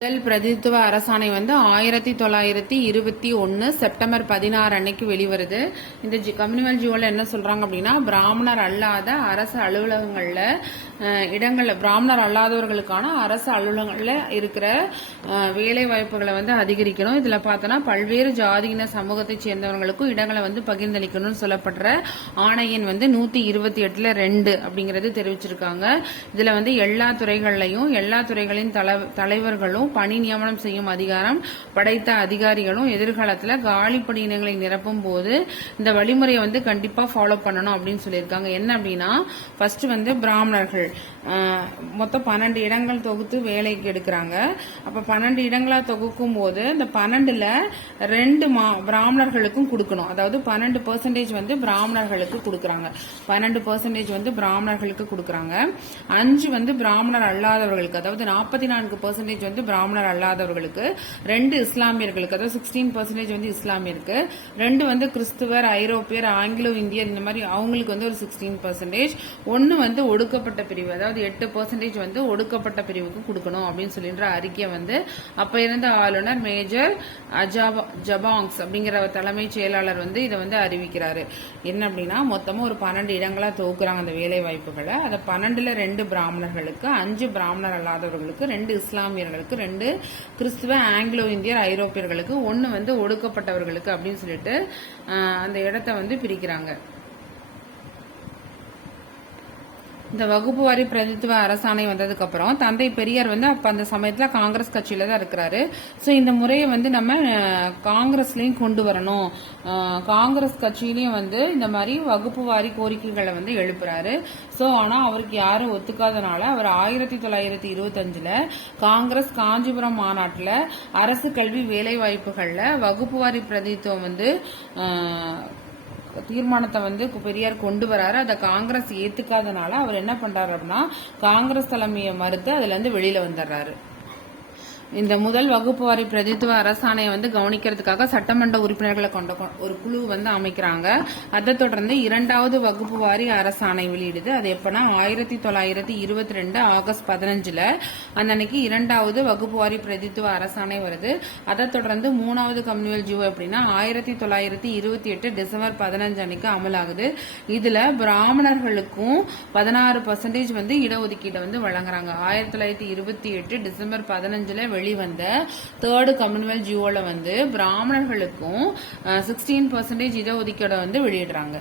முதல் பிரதித்துவ அரசாணை 1921 செப்டம்பர் 16 அன்னைக்கு வெளிவருது. இந்த கம்யூனிவல் ஜியோல என்ன சொல்றாங்க அப்படின்னா, பிராமணர் அல்லாத அரசு அலுவலகங்கள்ல இடங்கள்ல பிராமணர் அல்லாதவர்களுக்கான அரசு அலுவலகங்கள்ல இருக்கிற வேலை வாய்ப்புகளை அதிகரிக்கணும். இதுல பார்த்தோன்னா பல்வேறு ஜாதியின சமூகத்தை சேர்ந்தவர்களுக்கும் இடங்களை பகிர்ந்தளிக்கணும்னு சொல்லப்படுற ஆணையின் 128ல 2 அப்படிங்கறது தெரிவிச்சிருக்காங்க. இதுல எல்லா துறைகள்லையும் எல்லா துறைகளின் தலைவர்களும் பணி நியமனம் செய்யும் அதிகாரம் படைத்த அதிகாரிகளும் எதிர்காலத்தில் காலி பணியிடங்களை நிரப்பும் போது இந்த வழிமுறையை கண்டிப்பா ஃபாலோ பண்ணணும் அப்படின்னு சொல்லியிருக்காங்க. என்ன அப்படின்னா, ஃபர்ஸ்ட் பிராமணர்கள் மொத்தம் 12 இடங்கள் தொகுத்து வேலைக்கு எடுக்கிறாங்க. அப்ப 12 இடங்களா தொகுக்கும் போது இந்த 12ல 2 பிராமணர்களுக்கும் கொடுக்கணும். அதாவது 12% பிராமணர்களுக்கு கொடுக்கறாங்க. 12% பிராமணர்களுக்கு கொடுக்கறாங்க. 5 பிராமணர் அல்லாதவர்களுக்கு, அதாவது 44% பிராமணர் அல்லாதவர்களுக்கு, 2 இஸ்லாமியர்களுக்கு, அதாவது 16% இஸ்லாமியருக்கு, 2 கிறிஸ்துவர், ஐரோப்பியர், ஆங்கிலோ இந்தியர், இந்த மாதிரி அவங்களுக்கு ஒரு 16%, 1 ஒடுக்கப்பட்ட பிரிவு, அதாவது 8% ஒடுக்கப்பட்ட பிரிவுக்கு கொடுக்கணும் அப்படின்னு சொல்லின்ற அறிக்கை அப்ப இருந்த ஆளுநர் மேஜர் ஜபாங்ஸ் அப்படிங்கிற தலைமைச் செயலாளர் இதை அறிவிக்கிறாரு. என்ன அப்படின்னா, மொத்தமா ஒரு 12 இடங்களா தொகுக்கிறாங்க அந்த வேலை வாய்ப்புகளை. அதை 12ல 2 பிராமணர்களுக்கு, 5 பிராமணர் அல்லாதவர்களுக்கு, 2 இஸ்லாமியர்களுக்கு, 2 கிறிஸ்துவ, ஆங்கிலோ இந்தியர், ஐரோப்பியர்களுக்கு, 1 ஒடுக்கப்பட்டவர்களுக்கு அப்படின்னு சொல்லிட்டு அந்த இடத்தை பிரிக்கிறாங்க. இந்த வகுப்பு வாரி பிரதித்துவ அரசாணை வந்ததுக்கு அப்புறம் தந்தை பெரியார் அப்ப அந்த சமயத்துல காங்கிரஸ் கட்சியில தான் இருக்கிறாரு. சோ இந்த முறையை நம்ம காங்கிரஸ்லயும் கொண்டு வரணும். காங்கிரஸ் கட்சியிலயும் இந்த மாதிரி வகுப்பு வாரி கோரிக்கைகளை எழுப்புறாரு. சோ ஆனா அவருக்கு யாரும் ஒத்துக்காதனால அவர் 1925ல காங்கிரஸ் காஞ்சிபுரம் மாநாட்டுல அரசு கல்வி வேலை வாய்ப்புகள்ல வகுப்பு வாரி பிரதித்துவம் தீர்மானத்தை பெரியார் கொண்டு வராரு. அதை காங்கிரஸ் ஏத்துக்காதனால அவர் என்ன பண்றாரு அப்படின்னா, காங்கிரஸ் தலைமையை மறுத்து அதுல இருந்து வெளியில வந்துடுறாரு. இந்த முதல் வகுப்பு வாரி பிரதித்துவ அரசாணையை கவனிக்கிறதுக்காக சட்டமன்ற உறுப்பினர்களை கொண்ட ஒரு குழு அமைக்கிறாங்க. அதை தொடர்ந்து 2வது வகுப்பு வாரி அரசாணை வெளியிடுது. அது எப்பனா 1922 ஆகஸ்ட் 15ல அந்த அன்னைக்கு 2வது வகுப்பு வாரி பிரதித்துவ அரசாணை வருது. அதை தொடர்ந்து 3வது கம்யூனிவல் ஜியோ அப்படின்னா 1928 டிசம்பர் 15 அன்னைக்கு அமலாகுது. இதுல பிராமணர்களுக்கும் 16% இடஒதுக்கீடு வழங்குறாங்க. 1928 டிசம்பர் 15ல வெளிவந்த 3rd கம்யூனிவல் ஜியோல பிராமணர்களுக்கும் 16% இடஒதுக்கீடு வெளியிடுறாங்க.